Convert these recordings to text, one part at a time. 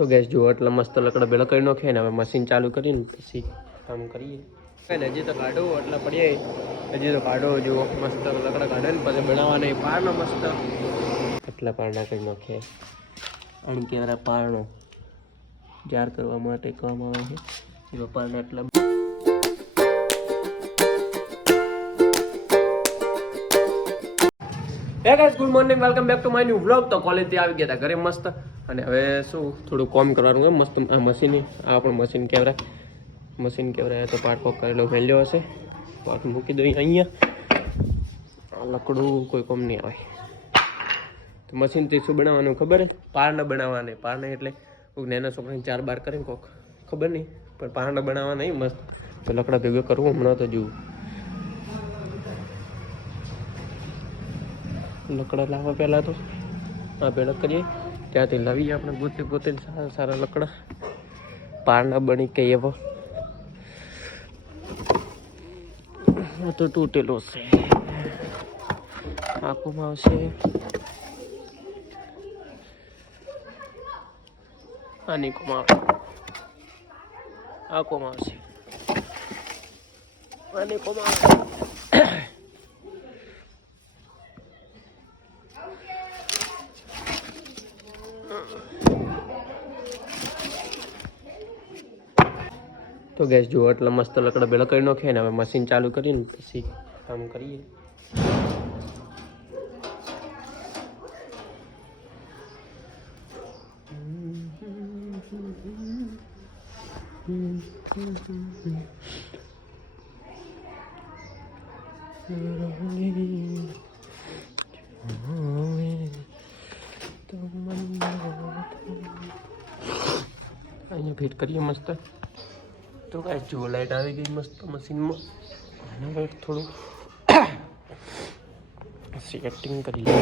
તો ગેસ જુઓ એટલે મસ્ત લકડા ભેળા કરી નાખીએ ને હવે મશીન ચાલુ કરીને પછી કામ કરીએ. ને હજી તો કાઢો એટલે પડીએ, હજી તો કાઢો જુઓ મસ્ત લકડા કાઢે ને પછી બનાવવાના પારનો મસ્ત એટલા પારણા કરી નાખીએ. અને કે પારણો જાર કરવા માટે કામ આવે છે જો પારણા એટલા. હે guys, good morning, welcome back to my new vlog. તો કોલેજથી આવી ગયા હતા ઘરે મસ્ત, અને હવે શું થોડું કામ કરવાનું હોય મસ્ત. આ મશીન, આ આપણું મશીન કેવરાય તો પાર્ટ પોક કરેલો વહેલ્યો હશે, પાર્ટ મૂકી દો અહીંયા. આ લકડું કોઈ કામ નહીં આવે. તો મશીનથી શું બનાવવાનું ખબર છે? પારણા બનાવવાને. પારણા એટલે કોઈક નાના છોકરાને 4 બાર કરે કોક ખબર નહીં, પણ પારણા બનાવવા નહીં મસ્ત. તો લકડા ભેગો કરવું હમણાં તો જુઓ. લકડા લાવવા પહેલાં તો આ ભેળા કરીએ, ત્યાંથી લાવીએ આપણે ગોતે સારા સારા લકડા. પારણા બની કે એવો તો તૂટેલો છે, આંખોમાં આવશે. આની કોમાં આવે, આંખોમાં આવશે, આની કોમાં આવે. તો ગેસ જુઓ એટલે મસ્ત લકડા ભેળા કરી નાખીએ ને હવે મશીન ચાલુ કરીને પછી કામ કરીએ. અહીંયા ફિટ કરીએ મસ્ત. તો ગાઈસ જુઓ લાઈટ આવી ગઈ મસ્ત મશીનમાં, અને હવે થોડું સેટિંગ કરી લઈએ.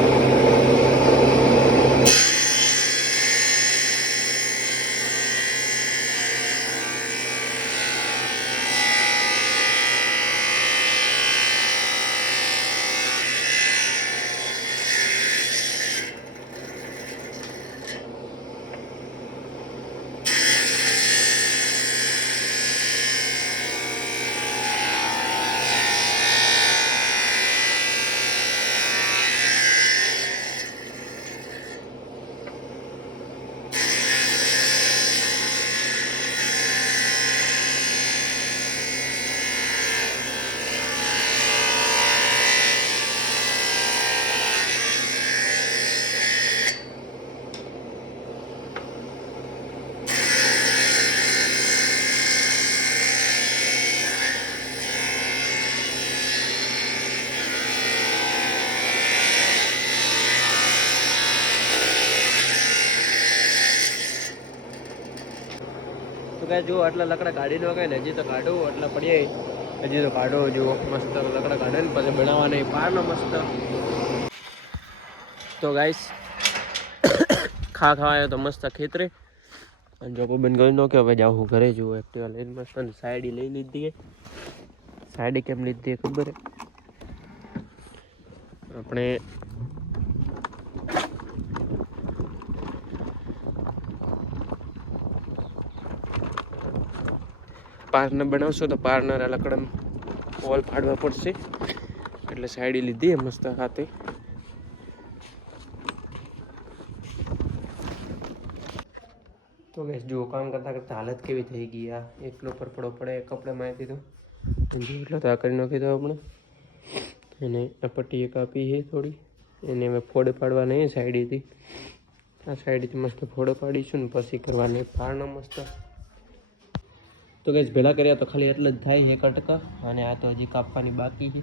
જો આટલા લકડા કાઢી નાખે ને હજી તો કાઢો આટલા પડીએ, હજી તો કાઢો જુઓ મસ્ત લકડા કાઢે ને પછી બનાવવાના પારનો મસ્ત. તો ગાઈસ ખાવા તો મસ્ત ખેતરે, અને જો બંધ કરી નો કે હવે જાઉં ઘરે. જુઓ એક્ટિવા લઈને મસ્ત, અને સાઈડી લઈ લીધી. સાઈડી કેમ લીધી ખબર હે? આપણે પાર્ટનર બનાવશો તો પાર્ટનર લકડા વોલ ફાડવા પડશે, એટલે સાઈડી લીધી મસ્ત હાથે. તો ગેસ જુઓ કામ કરતા કરતા હાલત કેવી થઈ ગઈ. આ એકલો પરપડો પડે કપડામાંથી, તો એટલો તો આ કરી નાખી દો આપણે. એને આ પટ્ટી એક આપી છે થોડી, એને અમે ફોડે પાડવા નહીં સાઈડેથી. આ સાઈડથી મસ્ત ફોડે પાડીશું ને પછી કરવાને પારનો મસ્ત. તો ગેસ ભેળા કર્યા તો ખાલી એટલા જ થાય એક અટકા, અને આ તો હજી કાપવાની બાકી છે.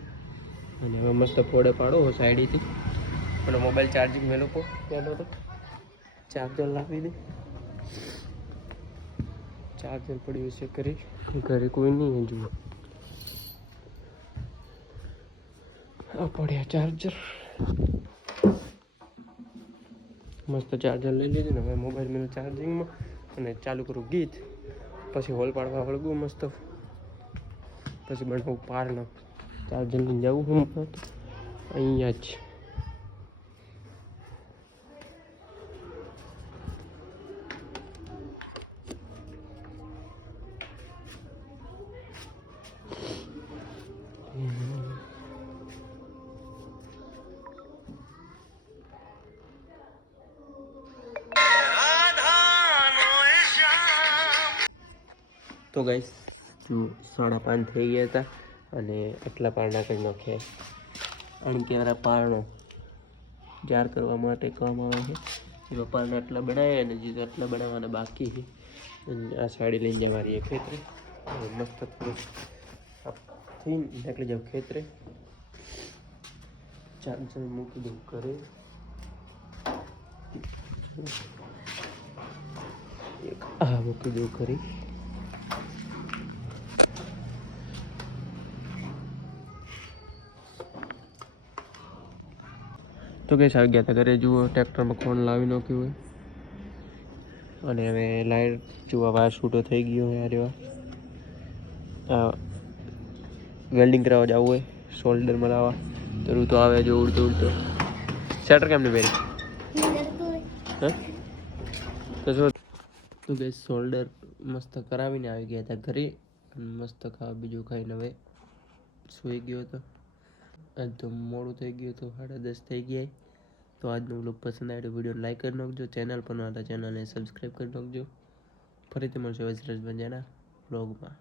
અને હવે મસ્ત ફોડે પાડો સાઈડેથી. અને મોબાઈલ ચાર્જિંગ મેલો પહેલો તો ચાર્જર લાવી દે. ચાર્જર પડ્યું છે ઘરે કોઈ નહીં. જુઓ આ પડ્યા ચાર્જર, મસ્ત ચાર્જર લઈ લીધું ને હવે મોબાઈલ મેં ચાર્જિંગમાં, અને ચાલુ કરું ગીત. પછી હોલ પાડવા વળગું મસ્ત, પછી બનાવું પારનો. ચાર્જર લઈને જવું હું અહીંયા જ. તો ગાઈસ જો 5:30 થઈ ગયા હતા અને એટલા પારણા કરી નાખ્યા. અણકેરા પારણો જાર કરવા માટે કામ આવે છે. એવા પારણા એટલા બનાવ્યા અને જે એટલા બનાવવાના બાકી છે. આ સાડી લઈને જવાની ખેતરે મસ્ત થોડું નીકળી જાવ ખેતરે. ચાંચર મૂકી દઉં કરે એક આ મૂકી દઉં કરી. તો કઈ આવી ગયા હતા ઘરે. જુઓ ટ્રેક્ટરમાં ખોણ લાવી નાખ્યું હોય અને હવે લાઈટ જોવા વાર છૂટો થઈ ગયો હોય. વેલ્ડિંગ કરાવવા જવું હોય શોલ્ડર મરાવવા તો તું તો આવે જો ઉડતો ઉડતો. શટર કેમ નહીં પહેરી? તો જો તો કે શોલ્ડર મસ્ત કરાવીને આવી ગયા હતા ઘરે અને મસ્ત ખાવા બીજું ખાઈને હવે સૂઈ ગયો હતો. આજ તો મોડું થઈ ગયું હતું, 10:30 થઈ ગયા. તો આજનો વ્લોગ પસંદ આવ્યો વિડીયો લાઈક કરી નાખજો. ચેનલ પર નવા હતા ચેનલને સબસ્ક્રાઈબ કરી નાખજો. ફરીથી મળશે વજરાજ મજાના વ્લોગમાં.